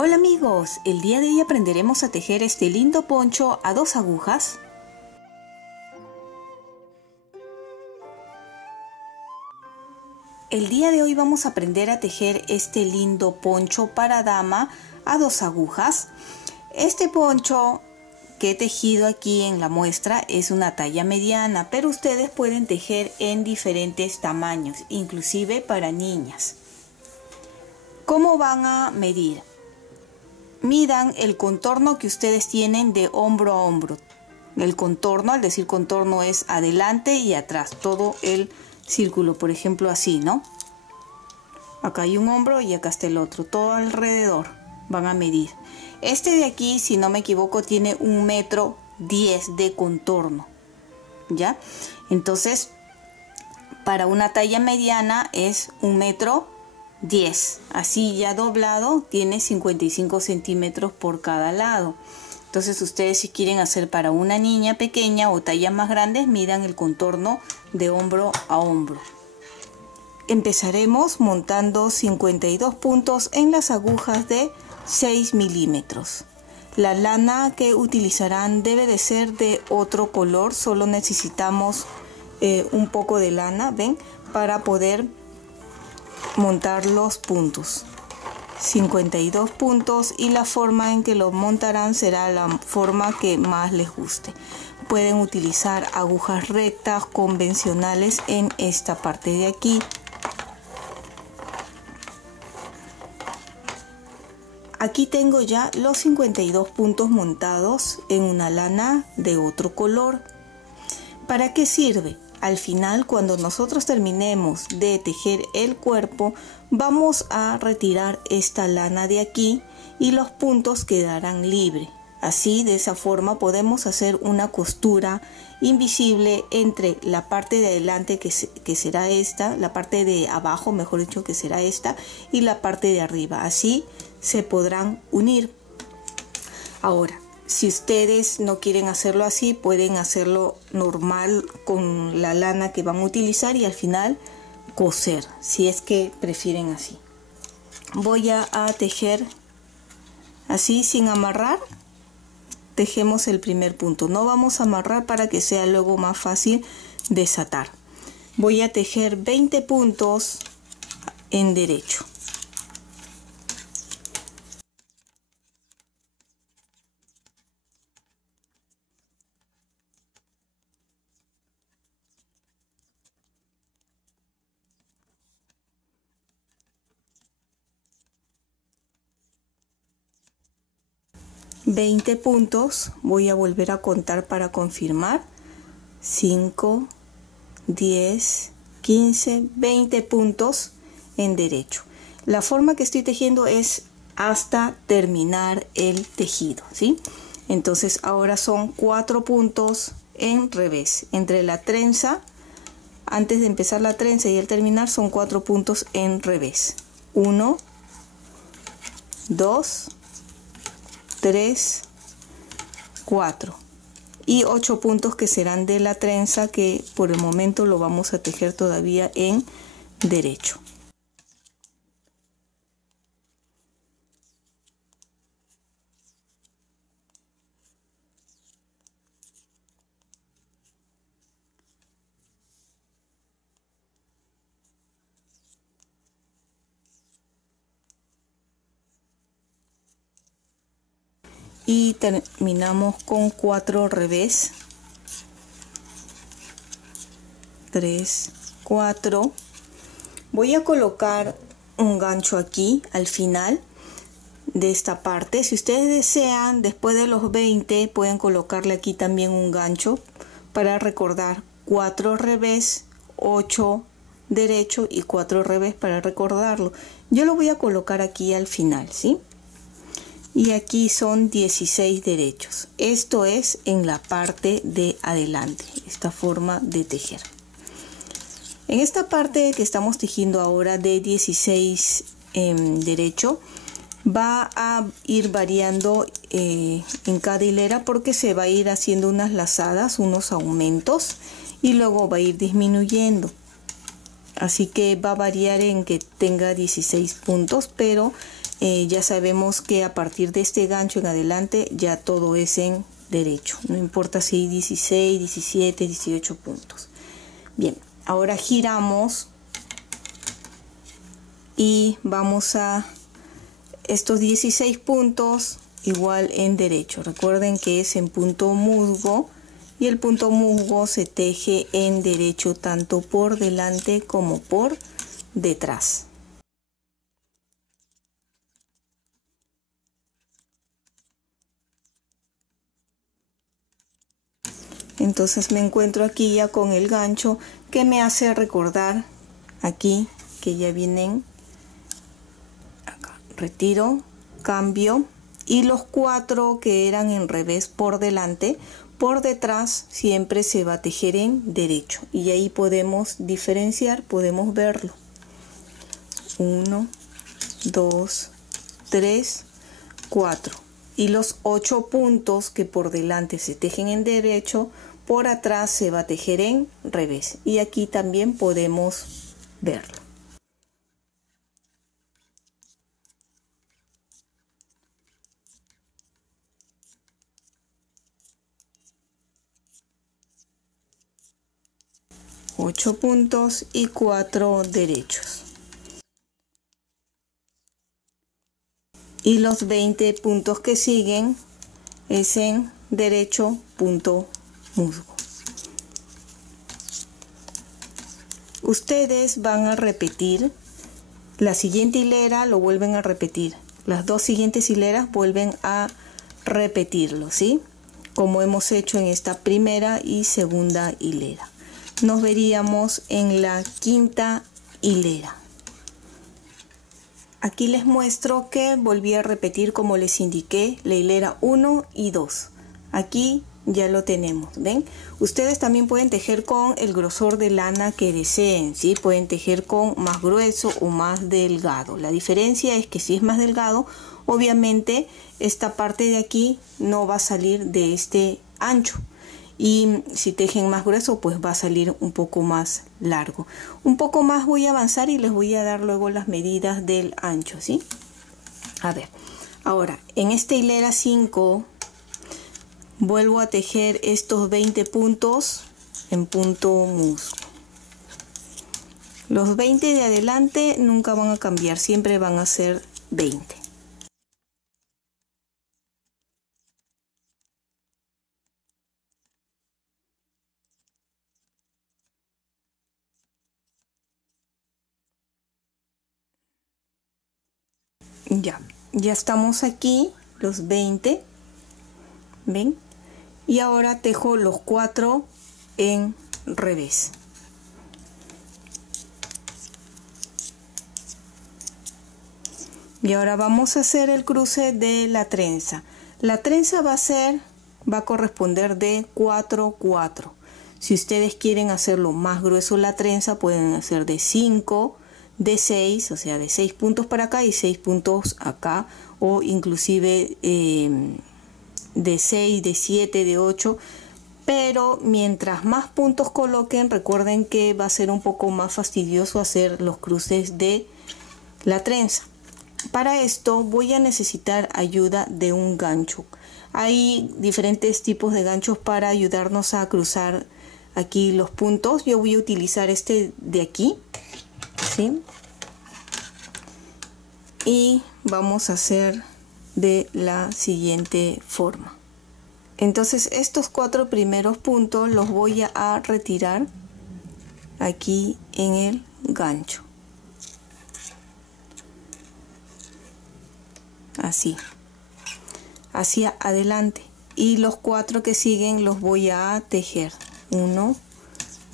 Hola amigos, el día de hoy aprenderemos a tejer este lindo poncho a 2 agujas. El día de hoy vamos a aprender a tejer este lindo poncho para dama a 2 agujas. Este poncho que he tejido aquí en la muestra es una talla mediana, pero ustedes pueden tejer en diferentes tamaños, inclusive para niñas. ¿Cómo van a medir? Midan el contorno que ustedes tienen de hombro a hombro. El contorno, al decir contorno, es adelante y atrás, todo el círculo, por ejemplo así, ¿no? Acá hay un hombro y acá está el otro, todo alrededor van a medir. Este de aquí, si no me equivoco, tiene 1,10 m de contorno, ¿ya? Entonces, para una talla mediana es 1,10 m. Así ya doblado tiene 55 centímetros por cada lado. Entonces ustedes, si quieren hacer para una niña pequeña o tallas más grandes, midan el contorno de hombro a hombro. Empezaremos montando 52 puntos en las agujas de 6 milímetros. La lana que utilizarán debe de ser de otro color, solo necesitamos un poco de lana, ¿ven? Para poder montar los puntos. 52 puntos, y la forma en que los montarán será la forma que más les guste. Pueden utilizar agujas rectas convencionales en esta parte de aquí. Aquí tengo ya los 52 puntos montados en una lana de otro color. ¿Para qué sirve? Al final, cuando nosotros terminemos de tejer el cuerpo, vamos a retirar esta lana de aquí y los puntos quedarán libres. Así, de esa forma, podemos hacer una costura invisible entre la parte de adelante, que será esta, la parte de abajo, mejor dicho, que será esta, y la parte de arriba. Así se podrán unir. Ahora, si ustedes no quieren hacerlo así, pueden hacerlo normal con la lana que van a utilizar y al final coser, si es que prefieren así. Voy a tejer así sin amarrar. Tejemos el primer punto. No vamos a amarrar para que sea luego más fácil desatar. Voy a tejer 20 puntos en derecho. $20 puntos, voy a volver a contar para confirmar. 5, 10, 15, 20 puntos en derecho. La forma que estoy tejiendo es hasta terminar el tejido, ¿sí? Entonces ahora son 4 puntos en revés. Entre la trenza, antes de empezar la trenza y el terminar, son 4 puntos en revés. 1, 2, 3, 4 y 8 puntos que serán de la trenza, que por el momento lo vamos a tejer todavía en derecho. Y terminamos con 4 revés. 3, 4. Voy a colocar un gancho aquí al final de esta parte. Si ustedes desean, después de los 20 pueden colocarle aquí también un gancho para recordar 4 revés, 8 derecho y 4 revés para recordarlo. Yo lo voy a colocar aquí al final, ¿sí? Y aquí son 16 derechos. Esto es en la parte de adelante, esta forma de tejer. En esta parte que estamos tejiendo ahora de 16 derecho, va a ir variando en cada hilera, porque se va a ir haciendo unas lazadas, unos aumentos, y luego va a ir disminuyendo. Así que va a variar en que tenga 16 puntos, pero ya sabemos que a partir de este gancho en adelante ya todo es en derecho, no importa si hay 16, 17, 18 puntos. Bien, ahora giramos y vamos a estos 16 puntos igual en derecho. Recuerden que es en punto musgo y el punto musgo se teje en derecho tanto por delante como por detrás. Entonces me encuentro aquí ya con el gancho que me hace recordar aquí que ya vienen acá. Retiro, cambio y los 4 que eran en revés por delante, por detrás siempre se va a tejer en derecho y ahí podemos diferenciar, podemos verlo. 1, 2, 3, 4 y los 8 puntos que por delante se tejen en derecho, por atrás se va a tejer en revés y aquí también podemos verlo. Ocho puntos y 4 derechos. Y los 20 puntos que siguen es en derecho punto musgo. Ustedes van a repetir la siguiente hilera, lo vuelven a repetir. Las dos siguientes hileras vuelven a repetirlo, ¿sí? Como hemos hecho en esta primera y segunda hilera. Nos veríamos en la quinta hilera. Aquí les muestro que volví a repetir como les indiqué la hilera 1 y 2. Aquí ya lo tenemos, ¿ven? Ustedes también pueden tejer con el grosor de lana que deseen, ¿sí? Pueden tejer con más grueso o más delgado. La diferencia es que si es más delgado, obviamente esta parte de aquí no va a salir de este ancho. Y si tejen más grueso, pues va a salir un poco más largo. Un poco más voy a avanzar y les voy a dar luego las medidas del ancho, ¿sí? A ver, ahora en esta hilera 5 vuelvo a tejer estos 20 puntos en punto musgo. Los 20 de adelante nunca van a cambiar, siempre van a ser 20. Ya estamos aquí, los 20, ¿ven? Y ahora tejo los 4 en revés. Y ahora vamos a hacer el cruce de la trenza. La trenza va a corresponder de 4, 4. Si ustedes quieren hacerlo más grueso la trenza, pueden hacer de 5, de 6, o sea, de 6 puntos para acá y 6 puntos acá, o inclusive de 6, de 7, de 8. Pero mientras más puntos coloquen, recuerden que va a ser un poco más fastidioso hacer los cruces de la trenza. Para esto voy a necesitar ayuda de un gancho. Hay diferentes tipos de ganchos para ayudarnos a cruzar aquí los puntos. Yo voy a utilizar este de aquí, ¿sí? Y vamos a hacer de la siguiente forma. Entonces estos 4 primeros puntos los voy a retirar aquí en el gancho. Así, hacia adelante, y los 4 que siguen los voy a tejer. 1,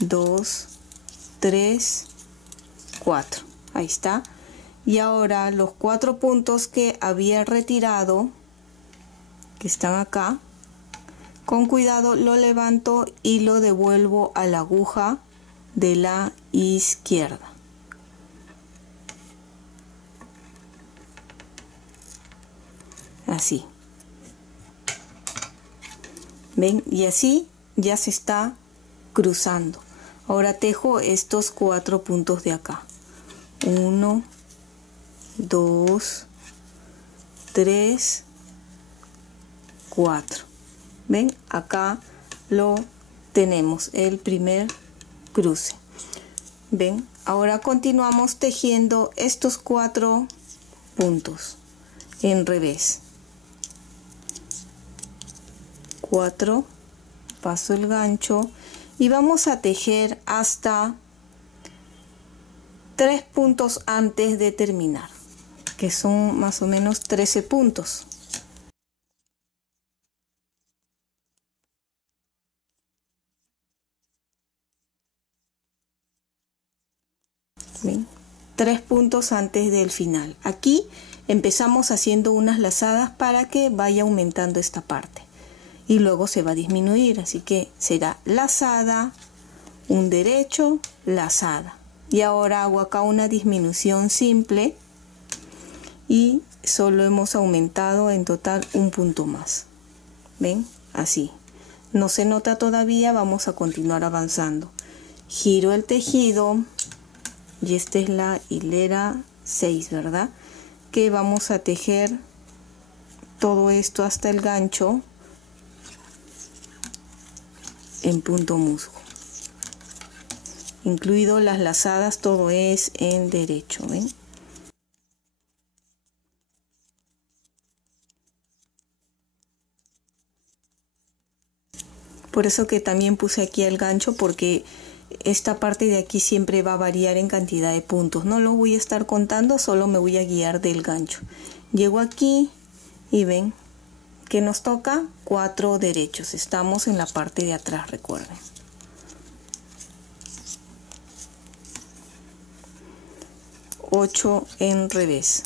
2, 3, 4. Ahí está. Y ahora los 4 puntos que había retirado, que están acá, con cuidado lo levanto y lo devuelvo a la aguja de la izquierda. Así. ¿Ven? Y así ya se está cruzando. Ahora tejo estos 4 puntos de acá. 1, 2, 3, 4. ¿Ven? Acá lo tenemos, el primer cruce. ¿Ven? Ahora continuamos tejiendo estos 4 puntos en revés. 4, paso el gancho y vamos a tejer hasta 3 puntos antes de terminar, que son más o menos 13 puntos. ¿Ven? 3 puntos antes del final. Aquí empezamos haciendo unas lazadas para que vaya aumentando esta parte y luego se va a disminuir, así que será lazada, un derecho, lazada. Y ahora hago acá una disminución simple y solo hemos aumentado en total un punto más. ¿Ven? Así. No se nota todavía, vamos a continuar avanzando. Giro el tejido y esta es la hilera 6, ¿verdad? Que vamos a tejer todo esto hasta el gancho en punto musgo. Incluido las lazadas, todo es en derecho, ¿ven? Por eso que también puse aquí el gancho, porque esta parte de aquí siempre va a variar en cantidad de puntos. No lo voy a estar contando, solo me voy a guiar del gancho. Llego aquí y ven que nos toca 4 derechos. Estamos en la parte de atrás, recuerden. 8 en revés.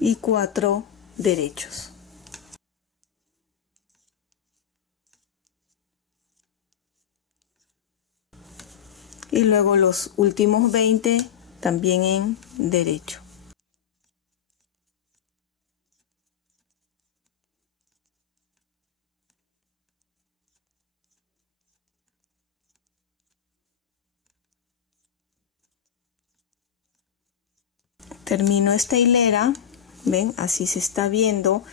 Y 4 derechos. Y luego los últimos 20 también en derecho. Termino esta hilera, ven, así se está viendo.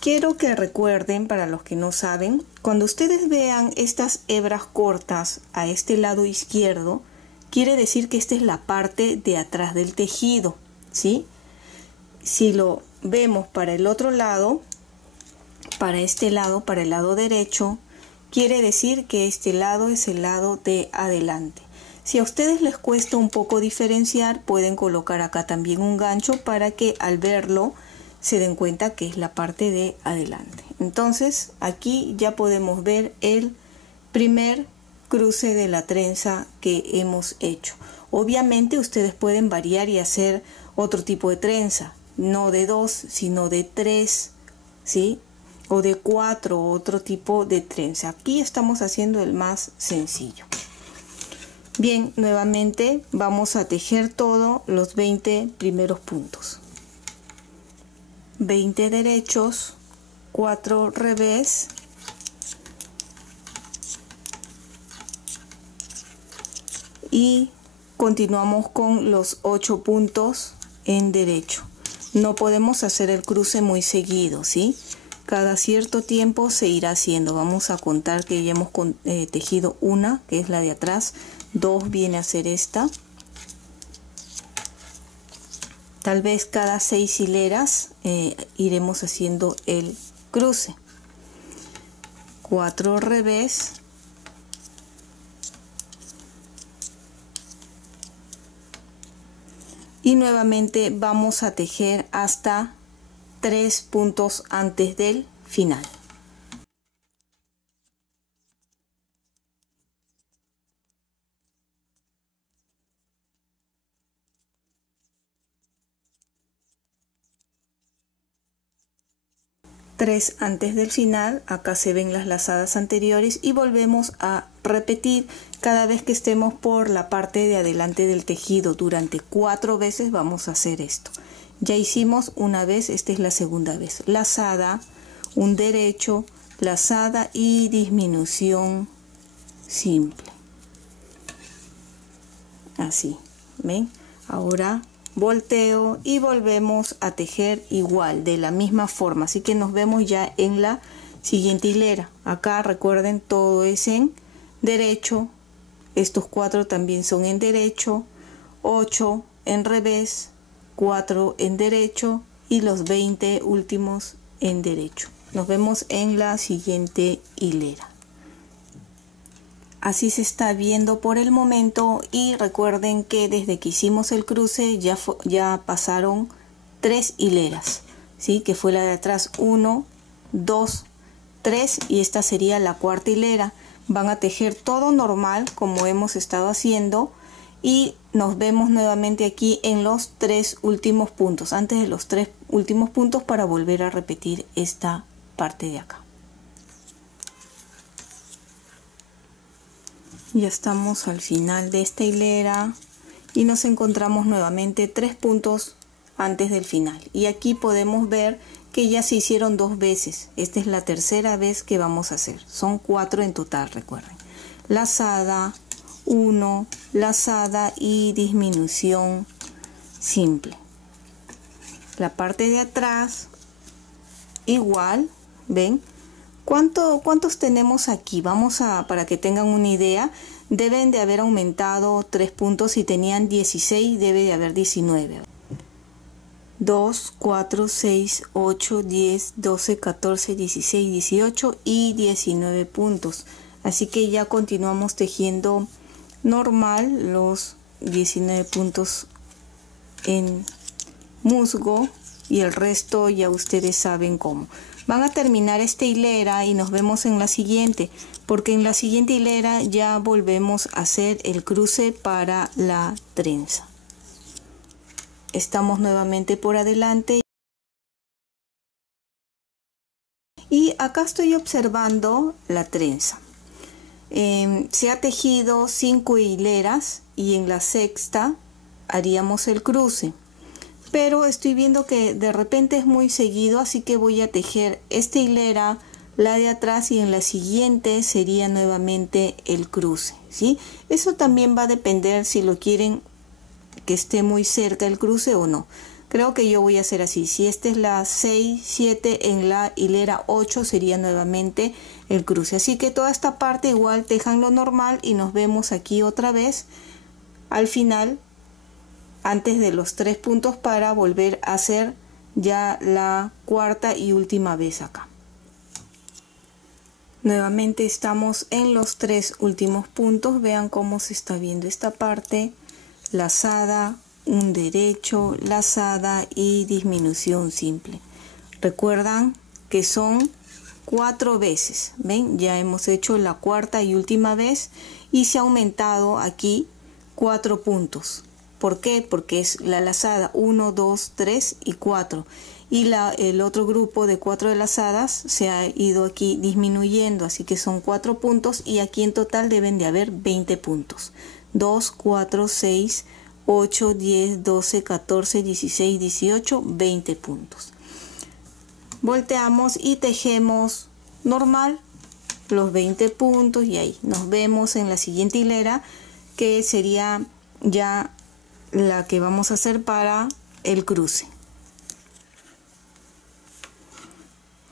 Quiero que recuerden, para los que no saben, cuando ustedes vean estas hebras cortas a este lado izquierdo, quiere decir que esta es la parte de atrás del tejido, ¿sí? Si lo vemos para el otro lado, para este lado, para el lado derecho, quiere decir que este lado es el lado de adelante. Si a ustedes les cuesta un poco diferenciar, pueden colocar acá también un gancho para que al verlo se den cuenta que es la parte de adelante. Entonces aquí ya podemos ver el primer cruce de la trenza que hemos hecho. Obviamente ustedes pueden variar y hacer otro tipo de trenza, no de 2 sino de 3, ¿sí? O de 4, otro tipo de trenza. Aquí estamos haciendo el más sencillo. Bien, nuevamente vamos a tejer todos los 20 primeros puntos. 20 derechos, 4 revés, y continuamos con los 8 puntos en derecho. No podemos hacer el cruce muy seguido, ¿sí? Cada cierto tiempo se irá haciendo. Vamos a contar que ya hemos tejido una, que es la de atrás, 2 viene a ser esta. Tal vez cada 6 hileras iremos haciendo el cruce. 4 revés. Y nuevamente vamos a tejer hasta 3 puntos antes del final. Tres antes del final, acá se ven las lazadas anteriores y volvemos a repetir cada vez que estemos por la parte de adelante del tejido. Durante 4 veces vamos a hacer esto. Ya hicimos una vez, esta es la segunda vez. Lazada, un derecho, lazada y disminución simple. Así, ¿ven? Ahora volteo y volvemos a tejer igual, de la misma forma. Así que nos vemos ya en la siguiente hilera. Acá recuerden, todo es en derecho. Estos 4 también son en derecho. 8 en revés, 4 en derecho y los 20 últimos en derecho. Nos vemos en la siguiente hilera. Así se está viendo por el momento, y recuerden que desde que hicimos el cruce ya pasaron 3 hileras, ¿sí? Que fue la de atrás, 1, 2, 3, y esta sería la cuarta hilera. Van a tejer todo normal como hemos estado haciendo y nos vemos nuevamente aquí en los 3 últimos puntos, antes de los 3 últimos puntos, para volver a repetir esta parte de acá. Ya estamos al final de esta hilera y nos encontramos nuevamente 3 puntos antes del final, y aquí podemos ver que ya se hicieron 2 veces. Esta es la tercera vez que vamos a hacer, son 4 en total. Recuerden, lazada, 1, lazada y disminución simple. La parte de atrás igual, ven. ¿Cuántos tenemos aquí? Para que tengan una idea, deben de haber aumentado 3 puntos. Si tenían 16, debe de haber 19. 2, 4, 6, 8, 10, 12, 14, 16, 18 y 19 puntos. Así que ya continuamos tejiendo normal los 19 puntos en musgo, y el resto ya ustedes saben cómo. Van a terminar esta hilera y nos vemos en la siguiente, porque en la siguiente hilera ya volvemos a hacer el cruce para la trenza. Estamos nuevamente por adelante y acá estoy observando la trenza. Se ha tejido 5 hileras y en la sexta haríamos el cruce, pero estoy viendo que de repente es muy seguido, así que voy a tejer esta hilera, la de atrás, y en la siguiente sería nuevamente el cruce, ¿sí? Eso también va a depender si lo quieren que esté muy cerca el cruce o no. Creo que yo voy a hacer así. Si esta es la 6, 7, en la hilera 8 sería nuevamente el cruce. Así que toda esta parte igual tejan lo normal y nos vemos aquí otra vez al final, antes de los 3 puntos, para volver a hacer ya la cuarta y última vez acá. Nuevamente estamos en los 3 últimos puntos. Vean cómo se está viendo esta parte: lazada, un derecho, lazada y disminución simple. Recuerdan que son 4 veces. Ven, ya hemos hecho la cuarta y última vez y se ha aumentado aquí 4 puntos. ¿Por qué? Porque es la lazada 1, 2, 3 y 4. Y el otro grupo de 4 de lazadas se ha ido aquí disminuyendo. Así que son 4 puntos y aquí en total deben de haber 20 puntos. 2, 4, 6, 8, 10, 12, 14, 16, 18, 20 puntos. Volteamos y tejemos normal los 20 puntos y ahí nos vemos en la siguiente hilera, que sería ya la que vamos a hacer para el cruce.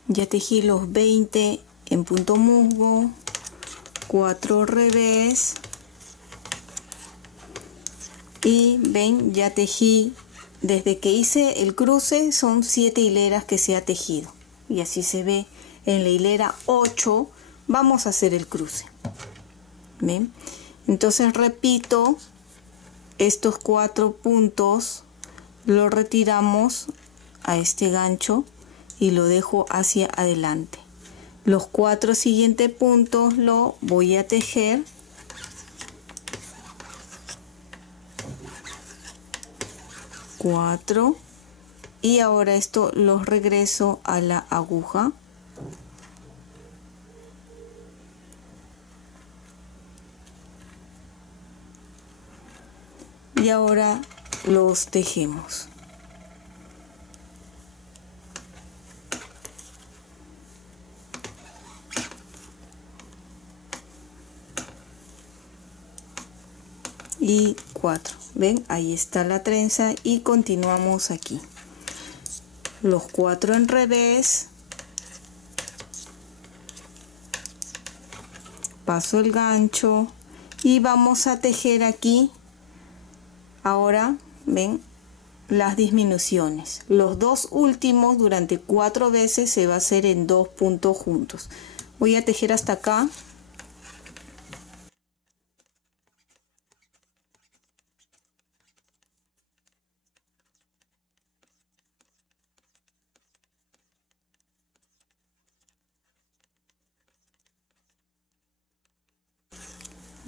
Ya tejí los 20 en punto musgo, 4 revés, y ven, ya tejí, desde que hice el cruce son 7 hileras que se ha tejido, y así se ve. En la hilera 8 vamos a hacer el cruce. ¿Ven? Entonces repito, estos 4 puntos lo retiramos a este gancho y lo dejo hacia adelante. Los 4 siguientes puntos lo voy a tejer cuatro, y ahora esto los regreso a la aguja. Y ahora los tejemos. y 4. ¿Ven? Ahí está la trenza y continuamos aquí. Los 4 en revés. Paso el gancho y vamos a tejer aquí. Ahora, ven, las disminuciones. Los dos últimos durante 4 veces se va a hacer en 2 puntos juntos. Voy a tejer hasta acá.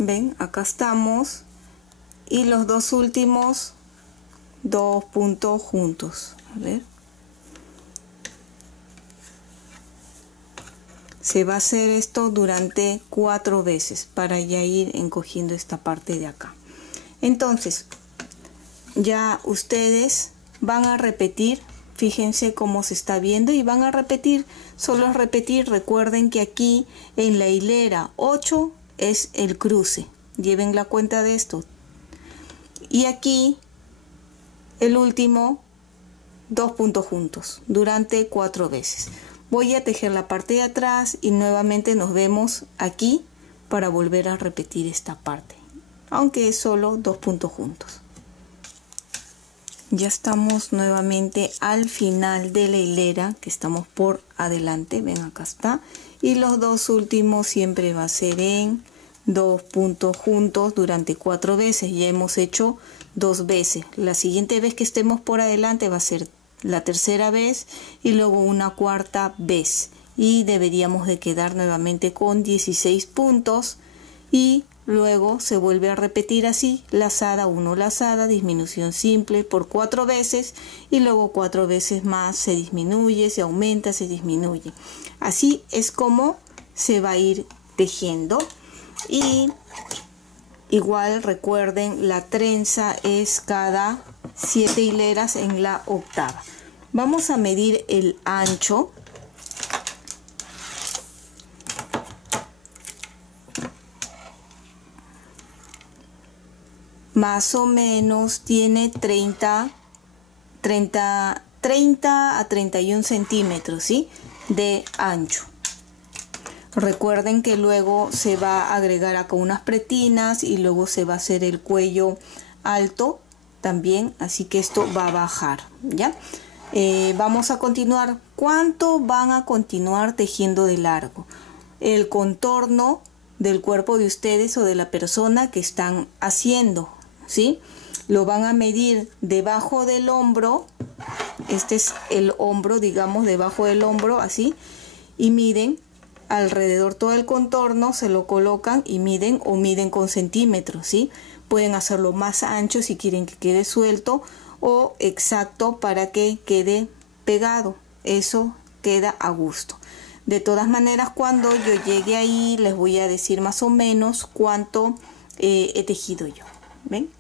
Ven, acá estamos. Y los dos últimos 2 puntos juntos. A ver. Se va a hacer esto durante 4 veces para ya ir encogiendo esta parte de acá. Entonces, ya ustedes van a repetir. Fíjense cómo se está viendo y van a repetir. Solo repetir. Recuerden que aquí en la hilera 8 es el cruce. Lleven la cuenta de esto. Y aquí el último 2 puntos juntos durante 4 veces. Voy a tejer la parte de atrás y nuevamente nos vemos aquí para volver a repetir esta parte, aunque es solo 2 puntos juntos. Ya estamos nuevamente al final de la hilera, que estamos por adelante. Ven, acá está. Y los dos últimos siempre va a ser en 2 puntos juntos durante 4 veces. Ya hemos hecho 2 veces. La siguiente vez que estemos por adelante va a ser la tercera vez y luego una cuarta vez. Y deberíamos de quedar nuevamente con 16 puntos. Y luego se vuelve a repetir así, lazada, 1 lazada, disminución simple por 4 veces y luego 4 veces más se disminuye, se aumenta, se disminuye. Así es como se va a ir tejiendo. Y igual recuerden, la trenza es cada 7 hileras en la octava. Vamos a medir el ancho. Más o menos tiene 30 a 31 centímetros, ¿sí?, de ancho. Recuerden que luego se va a agregar acá unas pretinas y luego se va a hacer el cuello alto también, así que esto va a bajar, ¿ya? Vamos a continuar. ¿Cuánto van a continuar tejiendo de largo? El contorno del cuerpo de ustedes o de la persona que están haciendo, ¿sí? Lo van a medir debajo del hombro. Este es el hombro, digamos, debajo del hombro, así. Y miden alrededor todo el contorno, se lo colocan y miden, o miden con centímetros, ¿sí? Pueden hacerlo más ancho si quieren que quede suelto, o exacto para que quede pegado. Eso queda a gusto. De todas maneras, cuando yo llegue ahí, les voy a decir más o menos cuánto he tejido yo. ¿Ven?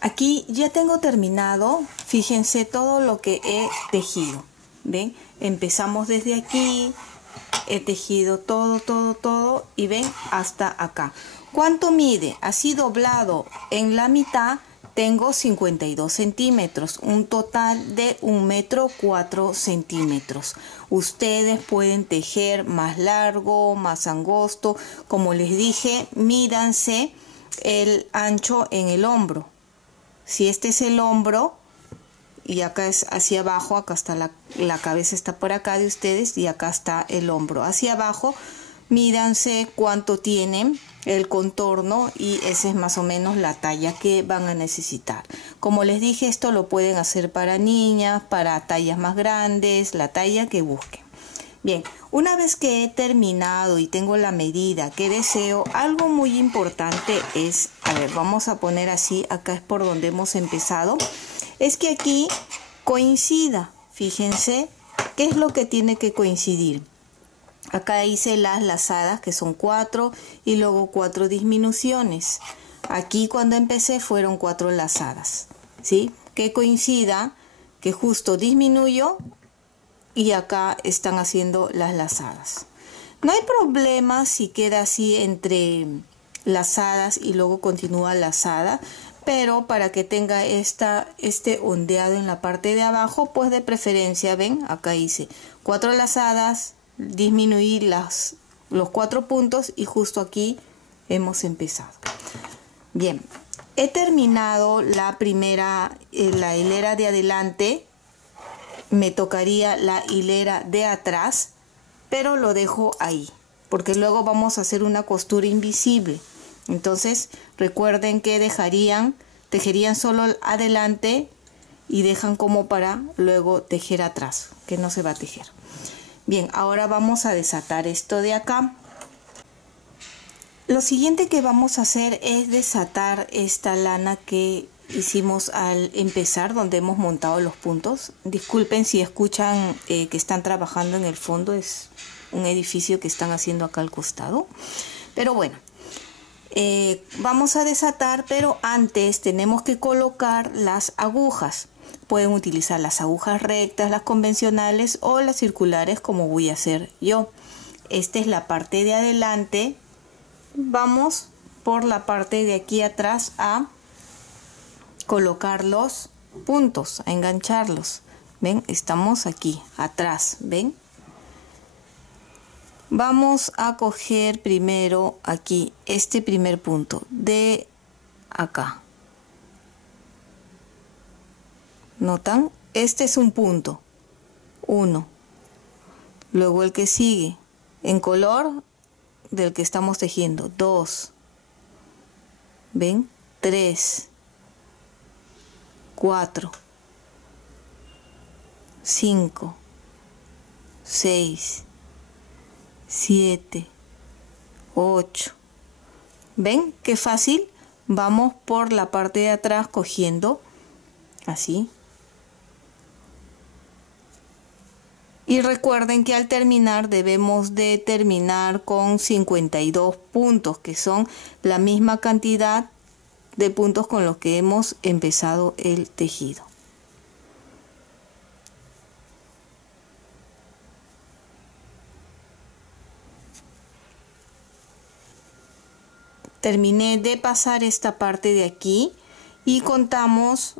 Aquí ya tengo terminado. Fíjense todo lo que he tejido. ¿Ven? Empezamos desde aquí. He tejido todo. Y ven, hasta acá. ¿Cuánto mide? Así doblado en la mitad. Tengo 52 centímetros, un total de 1,4 centímetros. Ustedes pueden tejer más largo, más angosto. Como les dije, mídanse el ancho en el hombro. Si este es el hombro y acá es hacia abajo, acá está la cabeza, está por acá de ustedes y acá está el hombro. Hacia abajo, mídanse cuánto tienen el contorno y esa es más o menos la talla que van a necesitar. Como les dije, esto lo pueden hacer para niñas, para tallas más grandes, la talla que busquen. Bien, una vez que he terminado y tengo la medida que deseo, algo muy importante es, a ver, vamos a poner así, acá es por donde hemos empezado, es que aquí coincida. Fíjense, ¿qué es lo que tiene que coincidir? Acá hice las lazadas, que son 4, y luego 4 disminuciones. Aquí cuando empecé fueron 4 lazadas, ¿sí? Que coincida, que justo disminuyo y acá están haciendo las lazadas. No hay problema si queda así entre lazadas y luego continúa lazada, pero para que tenga este ondeado en la parte de abajo, pues de preferencia, ven, acá hice 4 lazadas, disminuí los 4 puntos y justo aquí hemos empezado. Bien, he terminado la primera, la hilera de adelante. Me tocaría la hilera de atrás, pero lo dejo ahí porque luego vamos a hacer una costura invisible. Entonces recuerden que tejerían solo adelante y dejan como para luego tejer atrás, que no se va a tejer. Bien, ahora vamos a desatar esto de acá. Lo siguiente que vamos a hacer es desatar esta lana que hicimos al empezar, donde hemos montado los puntos. Disculpen si escuchan que están trabajando en el fondo, es un edificio que están haciendo acá al costado. Pero bueno, vamos a desatar, pero antes tenemos que colocar las agujas. Pueden utilizar las agujas rectas, las convencionales o las circulares, como voy a hacer yo. Esta es la parte de adelante. Vamos por la parte de aquí atrás a colocar los puntos, a engancharlos. Ven, estamos aquí atrás, ven. Vamos a coger primero aquí este primer punto de acá. ¿Notan? Este es un punto, 1. Luego el que sigue en color del que estamos tejiendo, 2. ¿Ven? 3. 4, 5, 6, 7, 8. ¿Ven qué fácil? Vamos por la parte de atrás cogiendo así. Y recuerden que al terminar debemos de terminar con 52 puntos, que son la misma cantidad de puntos con los que hemos empezado el tejido. Terminé de pasar esta parte de aquí y contamos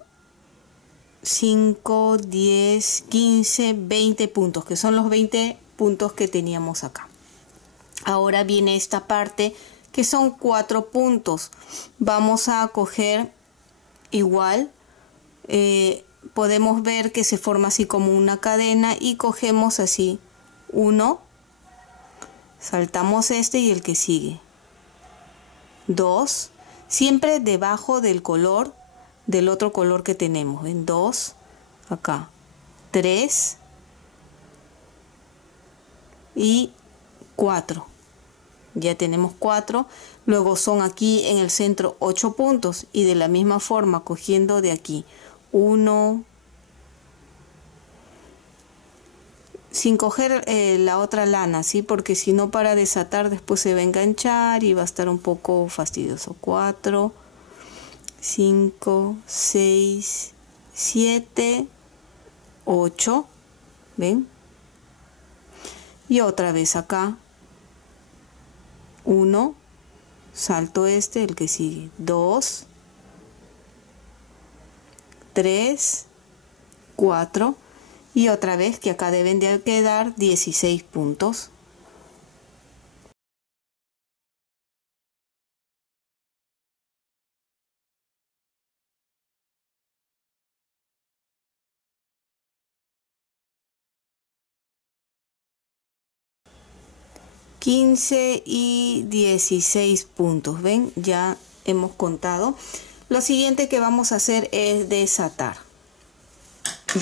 5, 10, 15, 20 puntos, que son los 20 puntos que teníamos acá. Ahora viene esta parte que son 4 puntos. Vamos a coger igual, podemos ver que se forma así como una cadena y cogemos así 1, saltamos este y el que sigue, 2, siempre debajo del color del otro color que tenemos, en 2, acá, 3 y 4. Ya tenemos 4, luego son aquí en el centro 8 puntos y de la misma forma cogiendo de aquí 1, sin coger la otra lana, ¿sí? Porque si no, para desatar después se va a enganchar y va a estar un poco fastidioso. 4, 5, 6, 7, 8, ¿ven? Y otra vez acá 1, salto este, el que sigue, 2, 3, 4 y otra vez que acá deben de quedar 16 puntos. $15 y 16 puntos, ven, ya hemos contado. Lo siguiente que vamos a hacer es desatar.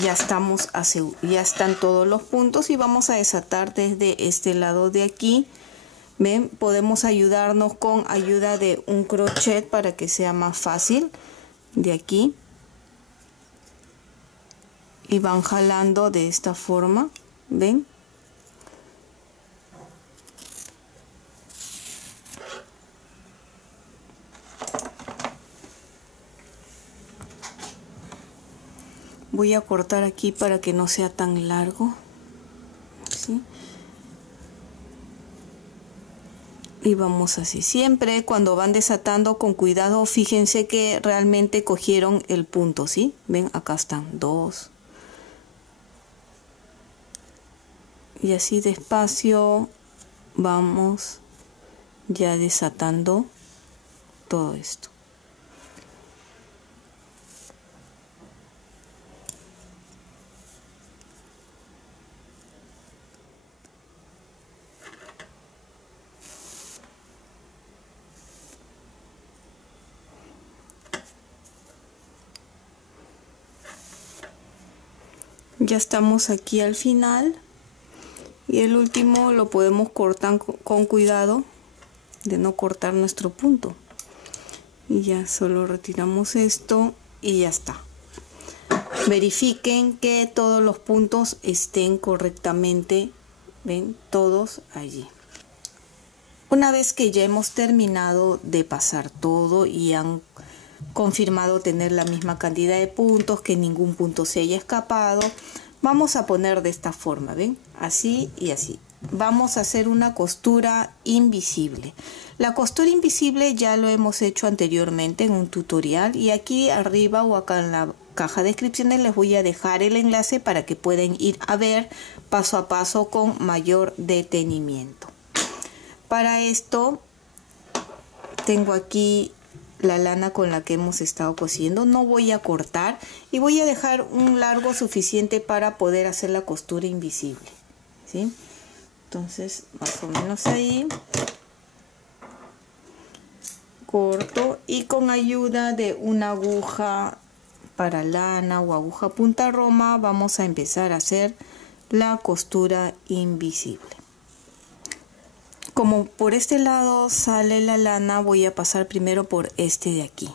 Ya están todos los puntos y vamos a desatar desde este lado de aquí. Ven, podemos ayudarnos con ayuda de un crochet para que sea más fácil. De aquí y van jalando de esta forma, ven. Voy a cortar aquí para que no sea tan largo, ¿sí? Y vamos así. Siempre cuando van desatando con cuidado, fíjense que realmente cogieron el punto, ¿sí? Ven, acá están 2. Y así despacio vamos ya desatando todo esto. Ya estamos aquí al final y el último lo podemos cortar con cuidado de no cortar nuestro punto. Y ya solo retiramos esto y ya está. Verifiquen que todos los puntos estén correctamente, ven, todos allí. Una vez que ya hemos terminado de pasar todo y han confirmado tener la misma cantidad de puntos, que ningún punto se haya escapado, vamos a poner de esta forma, ven, así y así. Vamos a hacer una costura invisible. La costura invisible ya lo hemos hecho anteriormente en un tutorial, y aquí arriba o acá en la caja de descripciones les voy a dejar el enlace para que puedan ir a ver paso a paso con mayor detenimiento. Para esto tengo aquí la lana con la que hemos estado cosiendo. No voy a cortar y voy a dejar un largo suficiente para poder hacer la costura invisible, ¿sí? Entonces más o menos ahí corto, y con ayuda de una aguja para lana o aguja punta roma vamos a empezar a hacer la costura invisible. Como por este lado sale la lana, voy a pasar primero por este de aquí,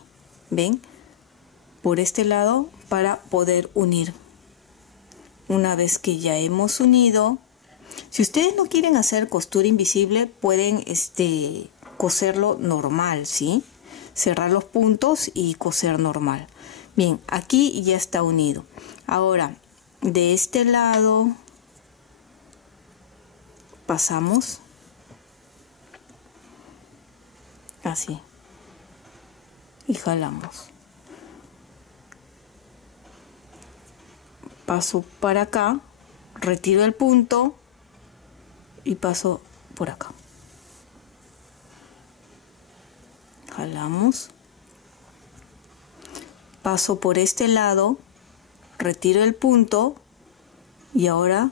ven, por este lado, para poder unir. Una vez que ya hemos unido, si ustedes no quieren hacer costura invisible, pueden coserlo normal, ¿sí? Cerrar los puntos y coser normal. Bien, aquí ya está unido. Ahora, de este lado pasamos así y jalamos. Paso para acá, retiro el punto y paso por acá. Jalamos. Paso por este lado, retiro el punto y ahora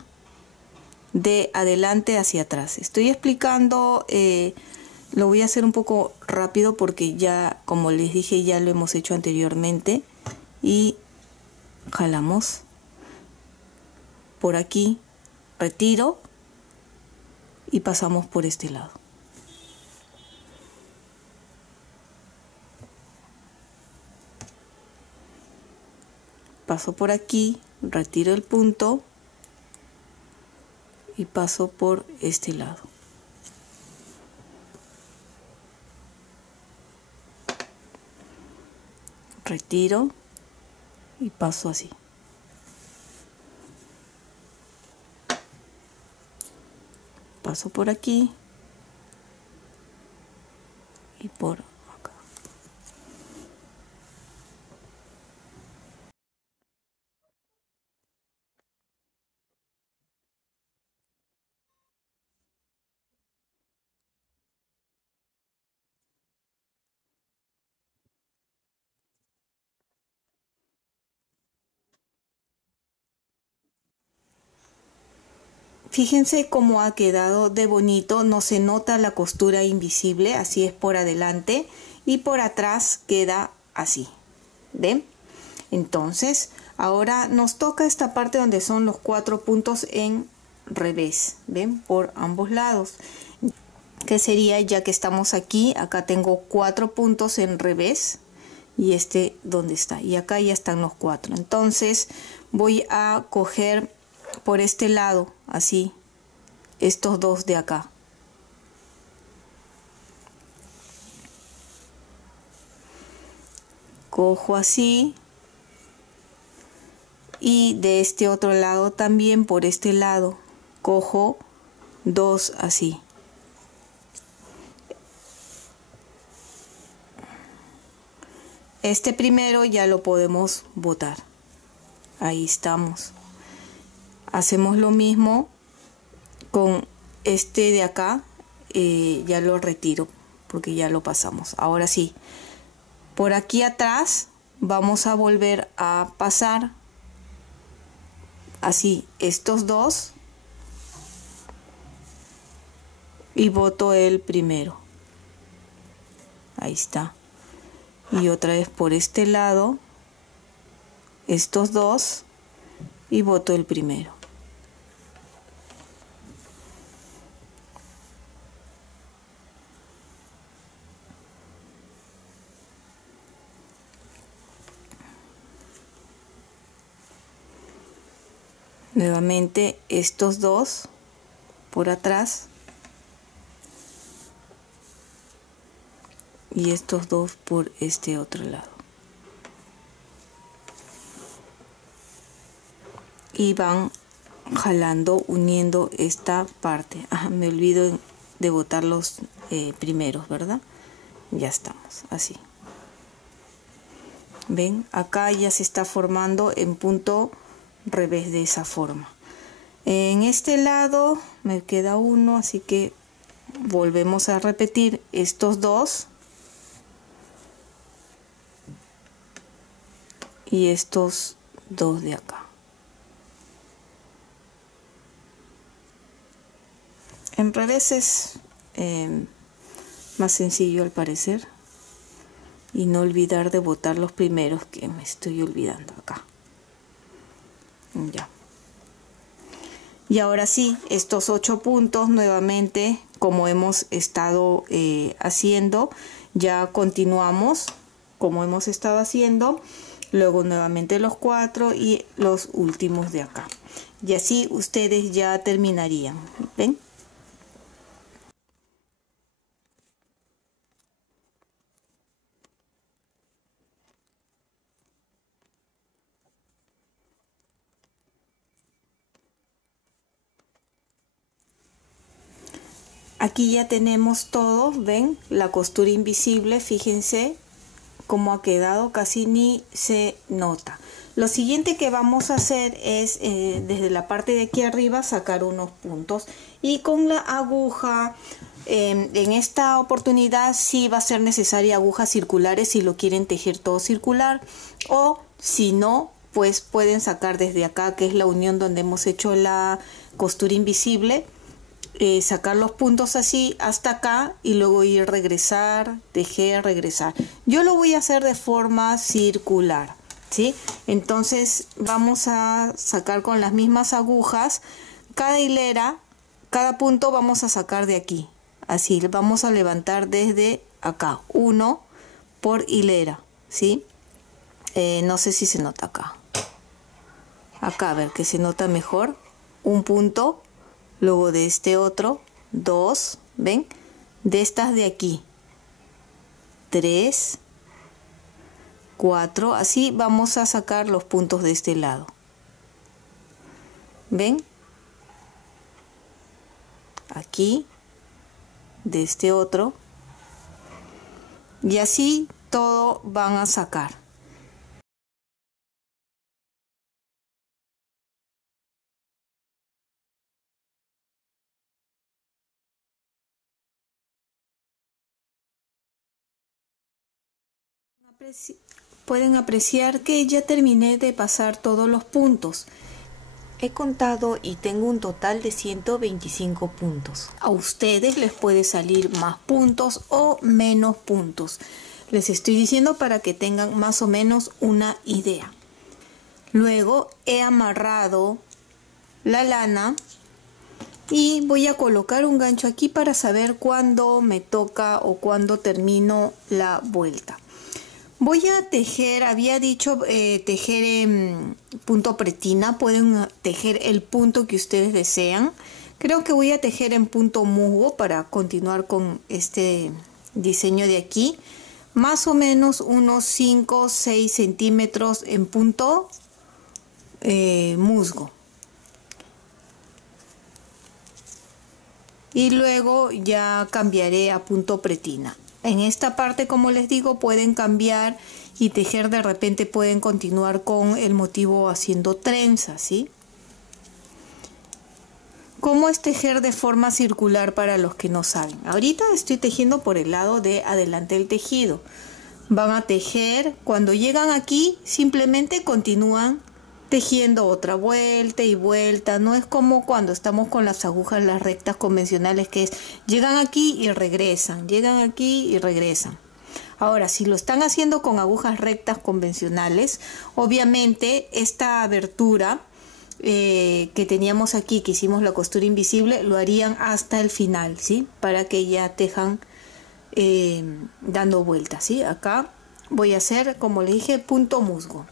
de adelante hacia atrás. Estoy explicando, lo voy a hacer un poco rápido porque ya, como les dije, ya lo hemos hecho anteriormente. Y jalamos por aquí, retiro y pasamos por este lado. Paso por aquí, retiro el punto y paso por este lado. Retiro y paso así. Paso por aquí y por acá. Fíjense cómo ha quedado de bonito, no se nota la costura invisible, así es por adelante, y por atrás queda así, ¿ven? Entonces, ahora nos toca esta parte donde son los 4 puntos en revés, ¿ven? Por ambos lados. ¿Qué sería? Ya que estamos aquí, acá tengo 4 puntos en revés y donde está, y acá ya están los 4. Entonces voy a coger por este lado, así, estos dos de acá. Cojo así, y de este otro lado también, por este lado, cojo 2 así. este primero ya lo podemos botar. Ahí estamos. Hacemos lo mismo con este de acá. Ya lo retiro porque ya lo pasamos. Ahora sí, por aquí atrás vamos a volver a pasar así estos dos y boto el primero. Ahí está. Y otra vez por este lado estos dos y boto el primero. Nuevamente estos dos por atrás y estos dos por este otro lado. Y van jalando, uniendo esta parte. Me olvido de botar los primeros, ¿verdad? Ya estamos, así. ¿Ven? Acá ya se está formando en punto revés de esa forma. En este lado me queda uno, así que volvemos a repetir estos dos y estos dos de acá. En revés es más sencillo al parecer. Y no olvidar de botar los primeros, que me estoy olvidando acá. Ya. Y ahora sí, estos 8 puntos nuevamente, como hemos estado haciendo, ya continuamos como hemos estado haciendo. Luego nuevamente los 4 y los últimos de acá. Y así ustedes ya terminarían. ¿Ven? Aquí ya tenemos todo, ven, la costura invisible, fíjense cómo ha quedado, casi ni se nota. Lo siguiente que vamos a hacer es desde la parte de aquí arriba sacar unos puntos y con la aguja, en esta oportunidad sí va a ser necesaria agujas circulares si lo quieren tejer todo circular, o si no, pues pueden sacar desde acá, que es la unión donde hemos hecho la costura invisible. Sacar los puntos así hasta acá y luego ir regresar, tejer, regresar. Yo lo voy a hacer de forma circular, ¿sí? Entonces vamos a sacar con las mismas agujas cada hilera, cada punto vamos a sacar de aquí. Así vamos a levantar desde acá, uno por hilera, ¿sí? No sé si se nota acá. Acá, a ver que se nota mejor. Un punto. Luego de este otro, 2, ¿ven? De estas de aquí, 3, 4, así vamos a sacar los puntos de este lado. ¿Ven? Aquí, de este otro, y así todo van a sacar. Pueden apreciar que ya terminé de pasar todos los puntos. He contado y tengo un total de 125 puntos. A ustedes les puede salir más puntos o menos puntos. Les estoy diciendo para que tengan más o menos una idea. Luego he amarrado la lana y voy a colocar un gancho aquí para saber cuándo me toca o cuándo termino la vuelta. Voy a tejer, había dicho tejer en punto pretina, pueden tejer el punto que ustedes desean. Creo que voy a tejer en punto musgo para continuar con este diseño de aquí. Más o menos unos 5 o 6 centímetros en punto musgo. Y luego ya cambiaré a punto pretina. En esta parte, como les digo, pueden cambiar y tejer. De repente pueden continuar con el motivo haciendo trenzas, ¿sí? ¿Cómo es tejer de forma circular para los que no saben? Ahorita estoy tejiendo por el lado de adelante del tejido. Van a tejer, cuando llegan aquí simplemente continúan tejiendo otra vuelta y vuelta. No es como cuando estamos con las agujas, las rectas convencionales, que es llegan aquí y regresan, llegan aquí y regresan. Ahora, si lo están haciendo con agujas rectas convencionales, obviamente esta abertura que teníamos aquí, que hicimos la costura invisible, lo harían hasta el final, ¿sí? Para que ya tejan dando vueltas, ¿sí? Acá voy a hacer, como le dije, punto musgo.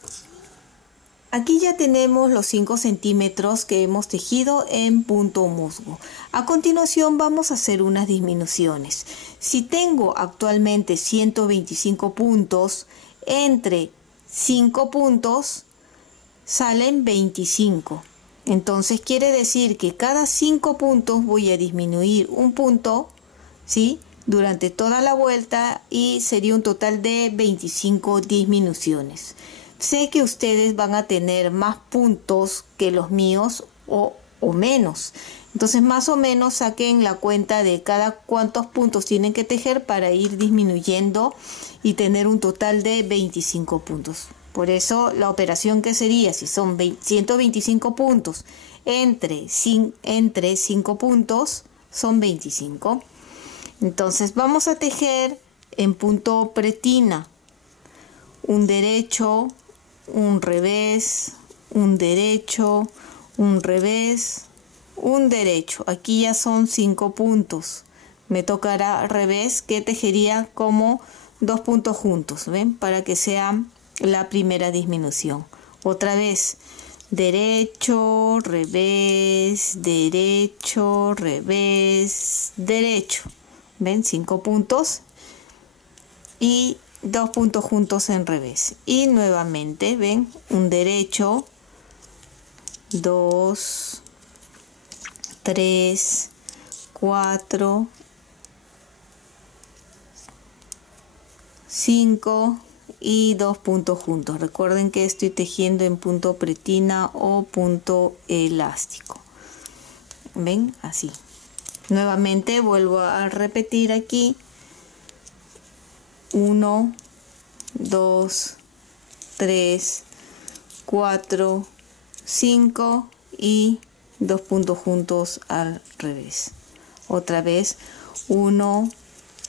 Aquí ya tenemos los 5 centímetros que hemos tejido en punto musgo. A continuación vamos a hacer unas disminuciones. Si tengo actualmente 125 puntos, entre 5 puntos salen 25. Entonces quiere decir que cada 5 puntos voy a disminuir un punto, ¿sí? Durante toda la vuelta, y sería un total de 25 disminuciones. Sé que ustedes van a tener más puntos que los míos o menos. Entonces más o menos saquen la cuenta de cada cuántos puntos tienen que tejer para ir disminuyendo y tener un total de 25 puntos. Por eso la operación que sería, si son 125 puntos entre 5 puntos, son 25. Entonces vamos a tejer en punto pretina un derecho, un revés, un derecho, un revés, un derecho. Aquí ya son 5 puntos. Me tocará revés, que tejería como 2 puntos juntos, ¿ven? Para que sea la primera disminución. Otra vez, derecho, revés, derecho, revés, derecho. ¿Ven? 5 puntos y 2 puntos juntos en revés. Y nuevamente, ven, un derecho, 2, 3, 4, 5 y 2 puntos juntos. Recuerden que estoy tejiendo en punto pretina o punto elástico. ¿Ven? Así. Nuevamente vuelvo a repetir aquí. 1, 2, 3, 4, 5 y 2 puntos juntos al revés. Otra vez, 1,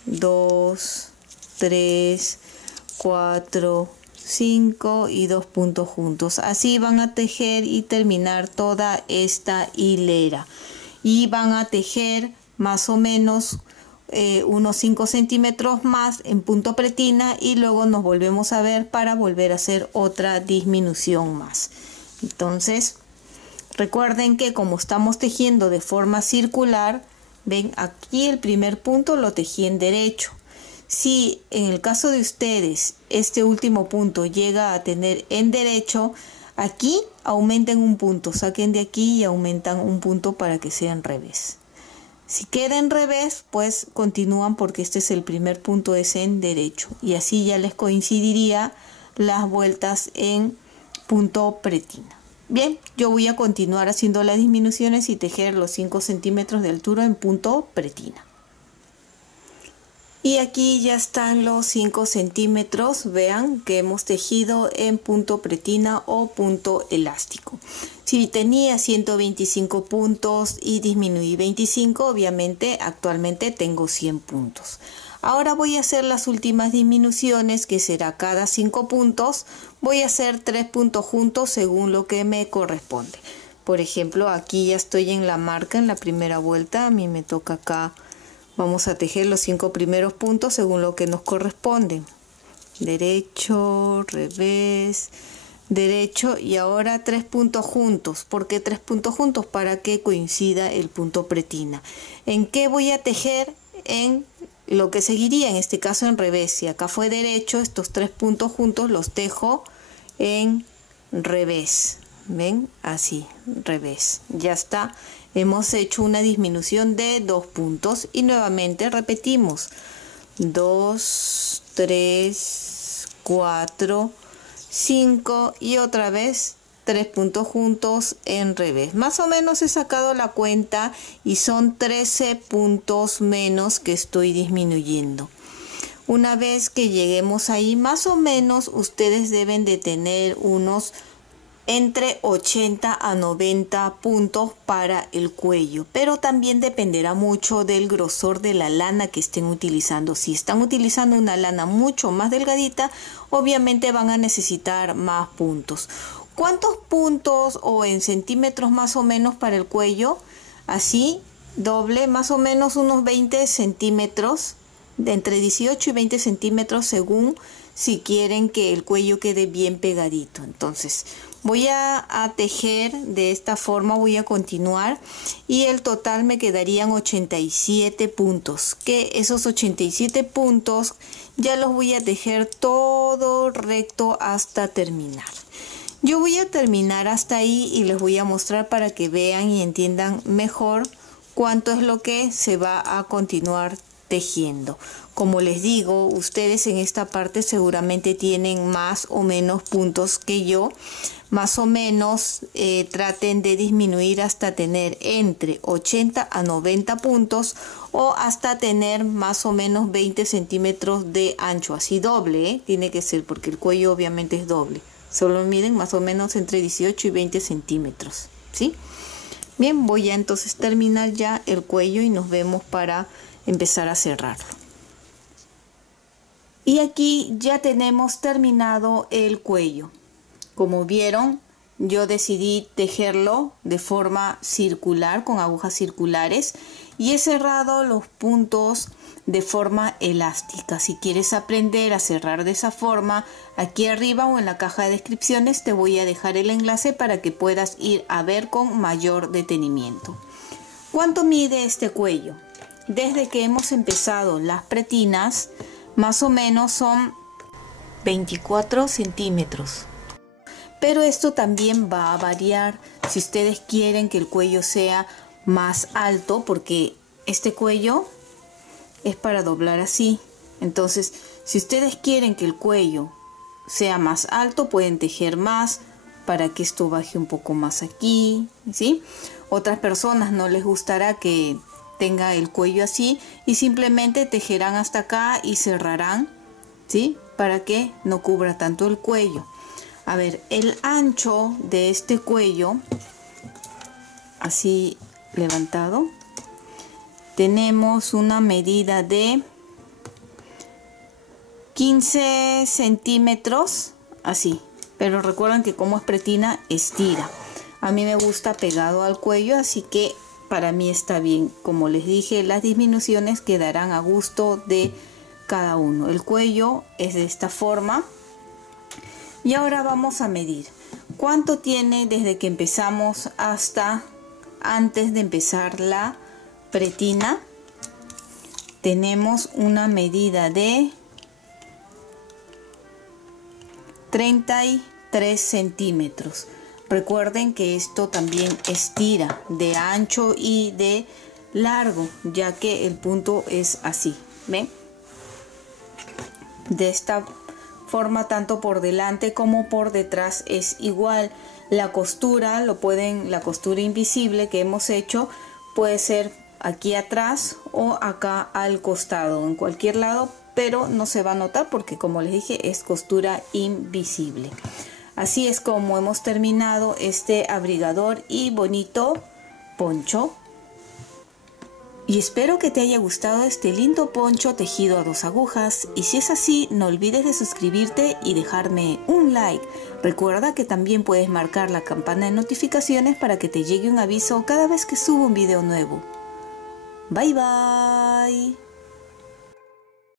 2, 3, 4, 5 y 2 puntos juntos. Así van a tejer y terminar toda esta hilera. Y van a tejer más o menos unos 5 centímetros más en punto pretina, y luego nos volvemos a ver para volver a hacer otra disminución más. Entonces recuerden que como estamos tejiendo de forma circular, ven, aquí el primer punto lo tejí en derecho. Si en el caso de ustedes este último punto llega a tener en derecho, aquí aumenten un punto, saquen de aquí y aumentan un punto para que sea en revés. Si queda en revés, pues continúan, porque este es el primer punto, es en derecho, y así ya les coincidiría las vueltas en punto pretina. Bien, yo voy a continuar haciendo las disminuciones y tejer los 5 centímetros de altura en punto pretina. Y aquí ya están los 5 centímetros, vean que hemos tejido en punto pretina o punto elástico. Si tenía 125 puntos y disminuí 25, obviamente actualmente tengo 100 puntos. Ahora voy a hacer las últimas disminuciones, que será cada 5 puntos. Voy a hacer 3 puntos juntos según lo que me corresponde. Por ejemplo, aquí ya estoy en la marca, en la primera vuelta. A mí me toca acá. Vamos a tejer los 5 primeros puntos según lo que nos corresponde. Derecho, revés, derecho, y ahora 3 puntos juntos. ¿Por qué 3 puntos juntos? Para que coincida el punto pretina. ¿En qué voy a tejer? En lo que seguiría, en este caso en revés. Si acá fue derecho, estos 3 puntos juntos los tejo en revés. ¿Ven? Así, revés. Ya está. Hemos hecho una disminución de 2 puntos y nuevamente repetimos. 2, 3, 4, 5 y otra vez 3 puntos juntos en revés. Más o menos he sacado la cuenta y son 13 puntos menos que estoy disminuyendo. Una vez que lleguemos ahí, más o menos ustedes deben de tener unos entre 80 a 90 puntos para el cuello, pero también dependerá mucho del grosor de la lana que estén utilizando. Si están utilizando una lana mucho más delgadita, obviamente van a necesitar más puntos. ¿Cuántos puntos o en centímetros más o menos para el cuello? Así, doble, más o menos unos 20 centímetros, de entre 18 y 20 centímetros según si quieren que el cuello quede bien pegadito. Entonces voy a tejer de esta forma, voy a continuar y el total me quedarían 87 puntos, que esos 87 puntos ya los voy a tejer todo recto hasta terminar. Yo voy a terminar hasta ahí y les voy a mostrar para que vean y entiendan mejor cuánto es lo que se va a continuar tejiendo. Como les digo, ustedes en esta parte seguramente tienen más o menos puntos que yo. Más o menos traten de disminuir hasta tener entre 80 a 90 puntos o hasta tener más o menos 20 centímetros de ancho, así doble, tiene que ser porque el cuello obviamente es doble. Solo miden más o menos entre 18 y 20 centímetros, ¿sí? Bien, voy a entonces terminar ya el cuello y nos vemos para empezar a cerrarlo. Y aquí ya tenemos terminado el cuello. Como vieron, yo decidí tejerlo de forma circular, con agujas circulares, y he cerrado los puntos de forma elástica. Si quieres aprender a cerrar de esa forma, aquí arriba o en la caja de descripciones te voy a dejar el enlace para que puedas ir a ver con mayor detenimiento. ¿Cuánto mide este cuello? Desde que hemos empezado las pretinas, más o menos son 24 centímetros. Pero esto también va a variar si ustedes quieren que el cuello sea más alto, porque este cuello es para doblar así. Entonces, si ustedes quieren que el cuello sea más alto, pueden tejer más para que esto baje un poco más aquí, ¿sí? Otras personas no les gustará que tenga el cuello así y simplemente tejerán hasta acá y cerrarán, ¿sí? Para que no cubra tanto el cuello. A ver, el ancho de este cuello, así levantado, tenemos una medida de 15 centímetros, así. Pero recuerden que como es pretina, estira. A mí me gusta pegado al cuello, así que para mí está bien. Como les dije, las disminuciones quedarán a gusto de cada uno. El cuello es de esta forma. Y ahora vamos a medir. ¿Cuánto tiene desde que empezamos hasta antes de empezar la pretina? Tenemos una medida de 33 centímetros. Recuerden que esto también estira de ancho y de largo, ya que el punto es así, ¿ven? De esta forma, tanto por delante como por detrás es igual. La costura, la costura invisible que hemos hecho puede ser aquí atrás o acá al costado, en cualquier lado, pero no se va a notar porque, como les dije, es costura invisible. Así es como hemos terminado este abrigador y bonito poncho. Y espero que te haya gustado este lindo poncho tejido a 2 agujas. Y si es así, no olvides de suscribirte y dejarme un like. Recuerda que también puedes marcar la campana de notificaciones para que te llegue un aviso cada vez que subo un video nuevo. Bye bye.